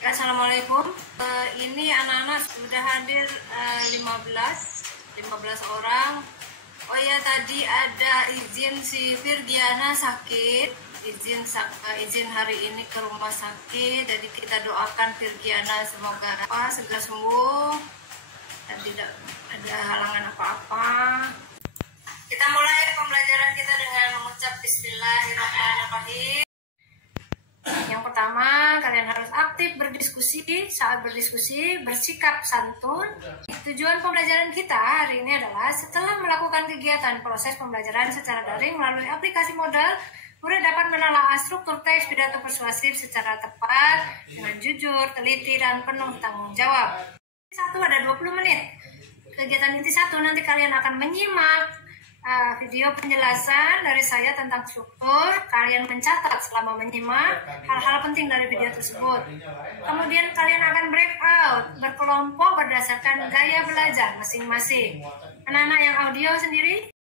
Assalamualaikum. Ini anak-anak sudah hadir 15 orang. Oh ya, tadi ada izin si Virgiana sakit, izin hari ini ke rumah sakit. Jadi kita doakan Virgiana semoga segera sembuh dan tidak ada halangan apa-apa. Kita mulai pembelajaran kita dengan mengucap Bismillahirrahmanirrahim. Yang pertama, kalian harus aktif berdiskusi. Saat berdiskusi, bersikap santun. Tujuan pembelajaran kita hari ini adalah setelah melakukan kegiatan proses pembelajaran secara daring melalui aplikasi Moodle, murid dapat menelaah struktur teks pidato persuasif secara tepat, dengan jujur, teliti, dan penuh tanggung jawab. Satu ada 20 menit. Kegiatan inti 1 nanti kalian akan menyimak video penjelasan dari saya tentang struktur. Kalian mencatat selama menyimak hal-hal penting dari video tersebut. Kemudian kalian akan breakout, berkelompok berdasarkan gaya belajar masing-masing. Anak-anak yang audio sendiri,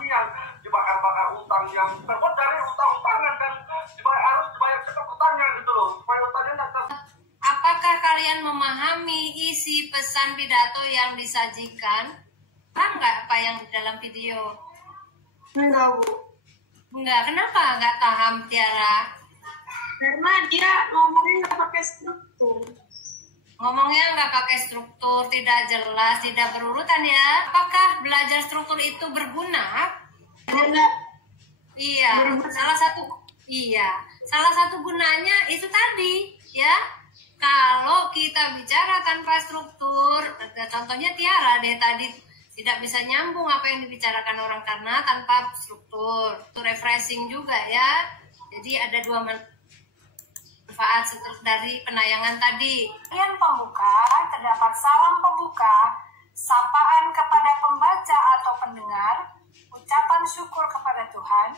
yang dibakar-bakar utang yang terbuat dari utang-utangan dan harus dibayar ketakutanya gitu loh, supaya utangnya nggak. Apakah kalian memahami isi pesan pidato yang disajikan? Paham nggak apa yang di dalam video? Enggak, Bu. Enggak, kenapa nggak paham, Tiara? Karena dia ngomongnya nggak pakai struktur. Ngomongnya nggak pakai struktur, tidak jelas, tidak berurutan ya. Apakah belajar struktur itu berguna? Enggak. Iya, salah satu gunanya itu tadi, ya. Kalau kita bicara tanpa struktur, contohnya Tiara deh tadi tidak bisa nyambung apa yang dibicarakan orang karena tanpa struktur. Itu refreshing juga ya. Jadi ada dua manfaat dari penayangan tadi. Bagian pembuka terdapat salam pembuka, sapaan kepada pembaca atau pendengar, ucapan syukur kepada Tuhan,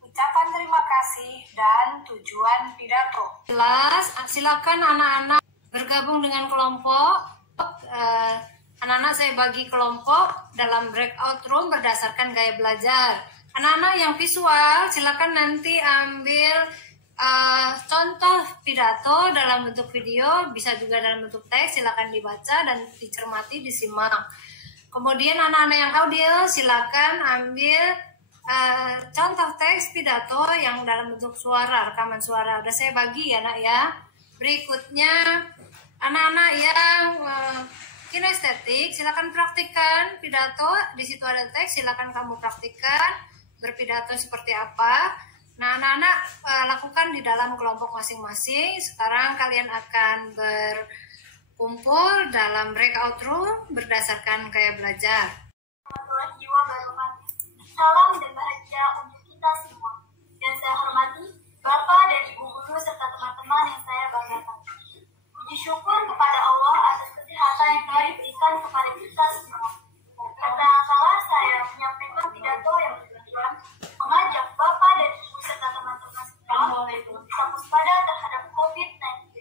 ucapan terima kasih, dan tujuan pidato. Jelas, silakan anak-anak bergabung dengan kelompok. Anak-anak saya bagi kelompok dalam breakout room berdasarkan gaya belajar. Anak-anak yang visual silakan nanti ambil contoh pidato dalam bentuk video, bisa juga dalam bentuk teks, silakan dibaca dan dicermati, disimak. Kemudian anak-anak yang audio silakan ambil contoh teks pidato yang dalam bentuk suara, rekaman suara. Udah saya bagi ya nak ya. Berikutnya anak-anak yang kinestetik, silakan praktikkan pidato. Di situ ada teks, silakan kamu praktikkan berpidato seperti apa. Nah, anak-anak lakukan di dalam kelompok masing-masing. Sekarang kalian akan berkumpul dalam breakout room berdasarkan gaya belajar. Salam dan bahagia untuk kita semua. Yang saya hormati Bapak dan Ibu Guru serta teman-teman yang saya banggakan. Puji syukur kepada Allah atas kesehatan yang telah diberikan kepada kita semua. Karena salah saya menyampaikan pidato yang bertujuan mengajak Bapak dan Ibu serta teman-teman semua bisa waspada terhadap COVID-19.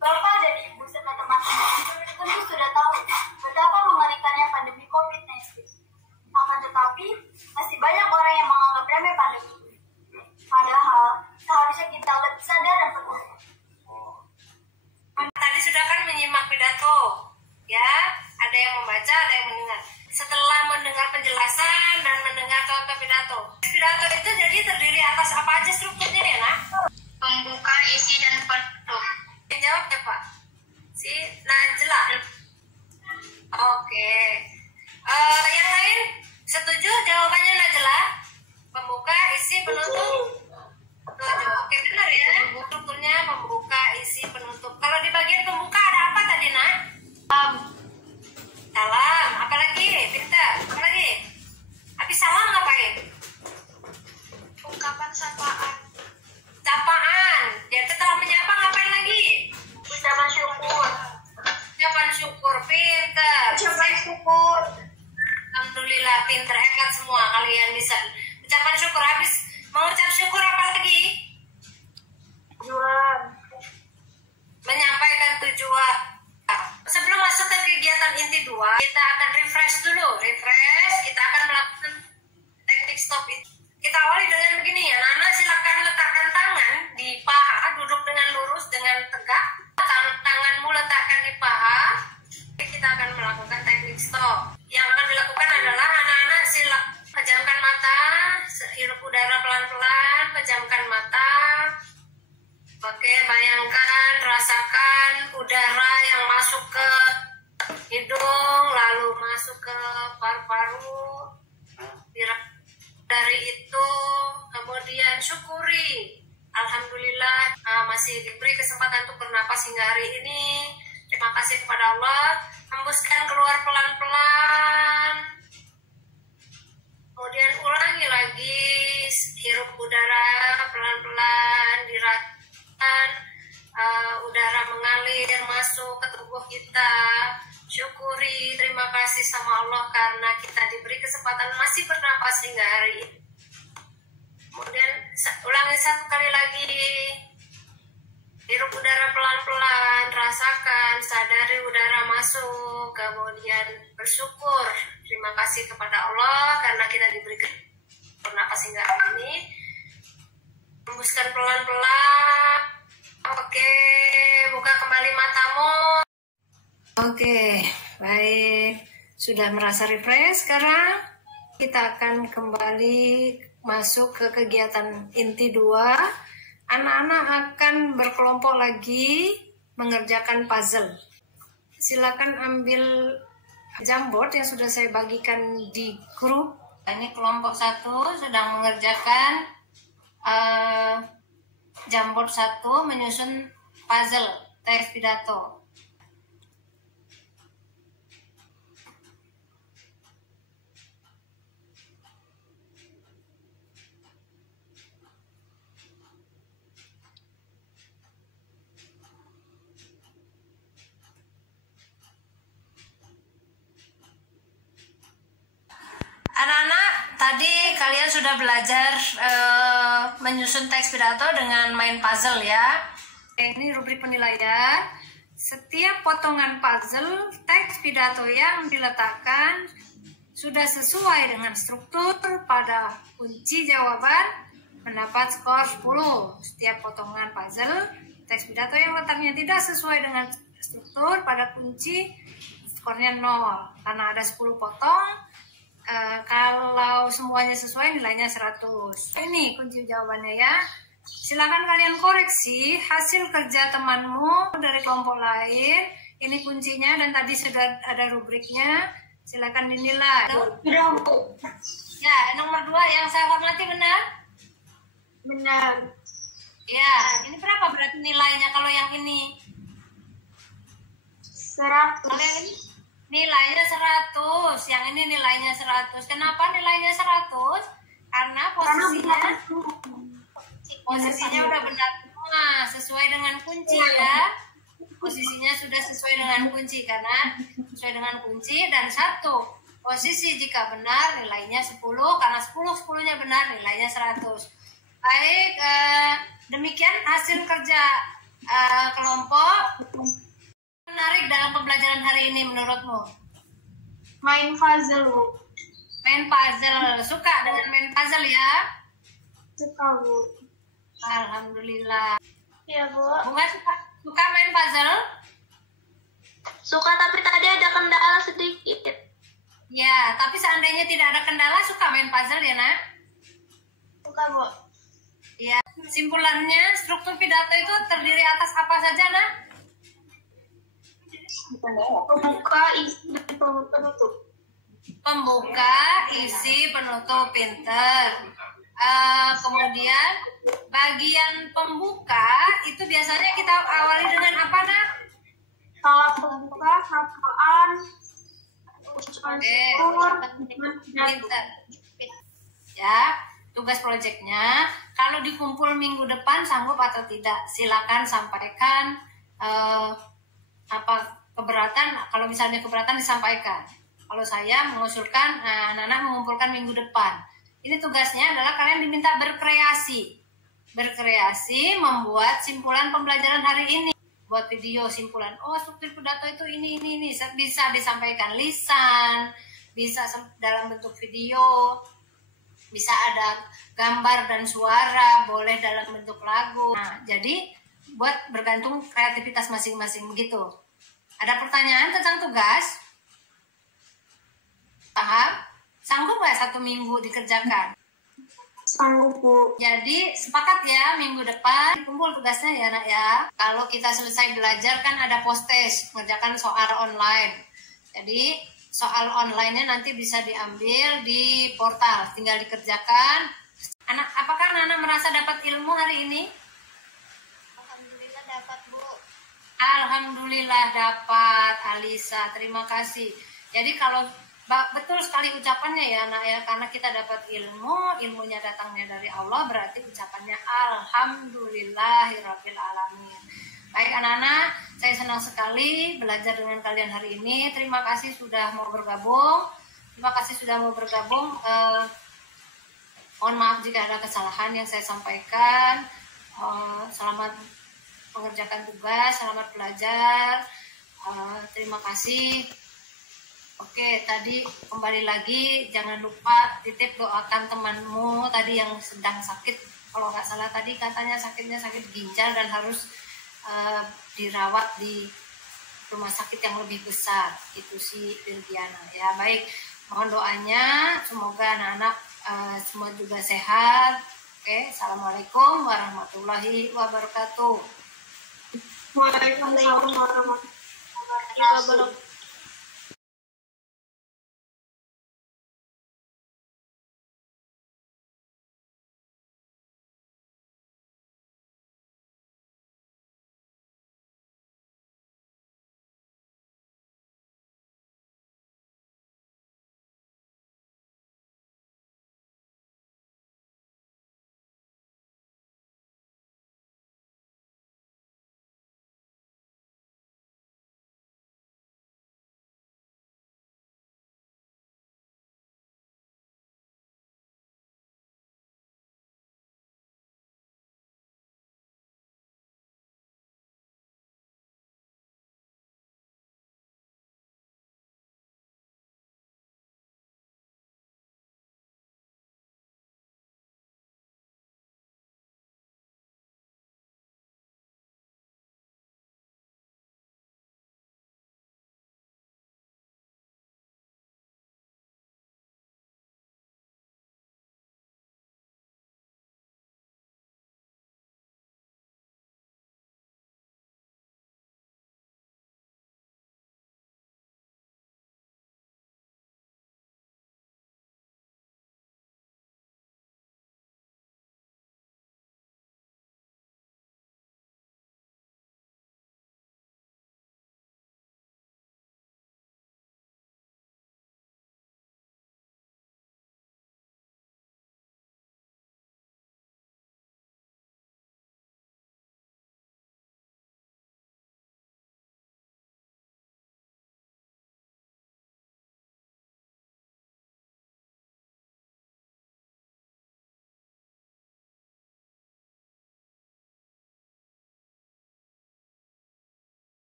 Bapak dan Ibu serta teman-teman tentu sudah tahu betapa mengerikannya pandemi COVID-19. Akan tetapi masih banyak orang yang menganggap remeh pandemi ini. Padahal seharusnya kita lebih sadar dan peduli. Tadi sudah kan menyimak pidato, ya. Ada yang membaca, ada yang mendengar. Setelah mendengar penjelasan dan mendengar contoh pidato, pidato itu jadi terdiri atas apa aja strukturnya ya, nak? Pembuka, isi, dan penutup. Yang jawab ya, Pak? Si Najla. Oke. Yang lain setuju jawabannya Najla? Pembuka, isi, penutup. Setuju. Oke, benar ya. Strukturnya pembuka, isi, penutup. Kalau di bagian pembuka ada apa tadi, nak? Salam. Apalagi? Pintar. Apalagi? Habis salam ngapain? Ungkapan sapaan. Sapaan. Ya, setelah menyapa ngapain lagi? Ucapan syukur. Ucapan syukur. Pintar. Ucapan syukur. Alhamdulillah, pintar, hebat semua kalian bisa. Ucapan syukur, habis mengucap syukur apa lagi? Tujuan. Menyampaikan tujuan. Sebelum masuk ke kegiatan inti 2, kita akan refresh dulu. Kita akan melakukan teknik stop itu. Kita awali dengan begini ya, Nana silakan letakkan tangan di paha, duduk dengan lurus baru. Dari itu kemudian syukuri, alhamdulillah masih diberi kesempatan untuk bernapas hingga hari ini. Terima kasih kepada Allah. Hembuskan keluar pelan-pelan. Kemudian ulangi lagi, hirup udara pelan-pelan, diratakan, udara mengalir masuk ke tubuh kita. Syukuri, terima kasih sama Allah karena kita diberi kesempatan masih bernapas hingga hari ini. Kemudian ulangi satu kali lagi, hirup udara pelan-pelan, rasakan, sadari udara masuk, kemudian bersyukur. Terima kasih kepada Allah karena kita diberi bernapas hingga hari ini. Hembuskan pelan-pelan. Oke, buka kembali matamu. Oke, baik. Sudah merasa refresh sekarang? Kita akan kembali masuk ke kegiatan inti 2. Anak-anak akan berkelompok lagi mengerjakan puzzle. Silakan ambil Jamboard yang sudah saya bagikan di grup. Ini kelompok 1 sedang mengerjakan Jamboard 1 menyusun puzzle teks pidato. Anak-anak, tadi kalian sudah belajar menyusun teks pidato dengan main puzzle ya. Ini rubrik penilaian. Setiap potongan puzzle teks pidato yang diletakkan sudah sesuai dengan struktur pada kunci jawaban mendapat skor 10. Setiap potongan puzzle teks pidato yang letaknya tidak sesuai dengan struktur pada kunci skornya 0. Karena ada 10 potong. Kalau semuanya sesuai nilainya 100. Ini kunci jawabannya ya. Silakan kalian koreksi hasil kerja temanmu dari kelompok lain. Ini kuncinya dan tadi sudah ada rubriknya. Silakan dinilai. Ya, nomor 2 yang saya hormati benar? Benar. Ya, ini berapa berarti nilainya kalau yang ini? 100. Kalau yang ini? Nilainya 100, yang ini nilainya 100. Kenapa nilainya 100? Karena posisinya udah benar semua, sesuai dengan kunci ya. Posisinya sudah sesuai dengan kunci karena sesuai dengan kunci dan 1 posisi jika benar nilainya 10, karena 10-10-nya benar nilainya 100. Baik, demikian hasil kerja kelompok. Menarik dalam pembelajaran hari ini menurutmu? Main puzzle, Bu. Main puzzle. Suka dengan main puzzle ya? Suka, Bu. Alhamdulillah. Iya, Bu. Bunga suka main puzzle? Suka, tapi tadi ada kendala sedikit. Ya, tapi seandainya tidak ada kendala, suka main puzzle ya, Nak? Suka, Bu. Ya, simpulannya struktur pidato itu terdiri atas apa saja, Nak? Pembuka, isi, dan penutup. Pembuka, isi, penutup, pinter. Kemudian bagian pembuka itu biasanya kita awali dengan apa, Nak? Salah pembuka, sapaan, ucapan syukur, Pinter. Ya, tugas proyeknya kalau dikumpul minggu depan sanggup atau tidak, silakan sampaikan apa keberatan. Kalau misalnya keberatan disampaikan. Kalau saya mengusulkan anak-anak mengumpulkan minggu depan. Ini tugasnya adalah kalian diminta berkreasi membuat simpulan pembelajaran hari ini. Buat video simpulan, oh struktur pidato itu ini bisa disampaikan lisan, bisa dalam bentuk video, bisa ada gambar dan suara, boleh dalam bentuk lagu. Nah, jadi buat bergantung kreativitas masing-masing begitu. Ada pertanyaan tentang tugas? Paham? Sanggup nggak 1 minggu dikerjakan? Sanggup, Bu. Jadi sepakat ya, minggu depan kumpul tugasnya ya, Nak ya. Kalau kita selesai belajar kan ada post test, mengerjakan soal online. Jadi soal online-nya nanti bisa diambil di portal, tinggal dikerjakan. Apakah anak-anak merasa dapat ilmu hari ini? Alhamdulillah dapat, Bu. Alhamdulillah dapat, Alisa, terima kasih. Jadi kalau betul sekali ucapannya ya nak ya, karena kita dapat ilmu, ilmunya datangnya dari Allah, berarti ucapannya Alhamdulillahirabbil alamin. Baik anak-anak, saya senang sekali belajar dengan kalian hari ini. Terima kasih sudah mau bergabung. Mohon maaf jika ada kesalahan yang saya sampaikan. Selamat mengerjakan tugas, selamat belajar. Terima kasih. Oke, tadi kembali lagi, jangan lupa titip doakan temanmu tadi yang sedang sakit. Kalau nggak salah tadi katanya sakitnya sakit ginjal dan harus dirawat di rumah sakit yang lebih besar. Itu si Virgiana. Ya baik, mohon doanya semoga anak-anak semua juga sehat. Oke, assalamualaikum warahmatullahi wabarakatuh. Waalaikumsalam warahmatullahi wabarakatuh.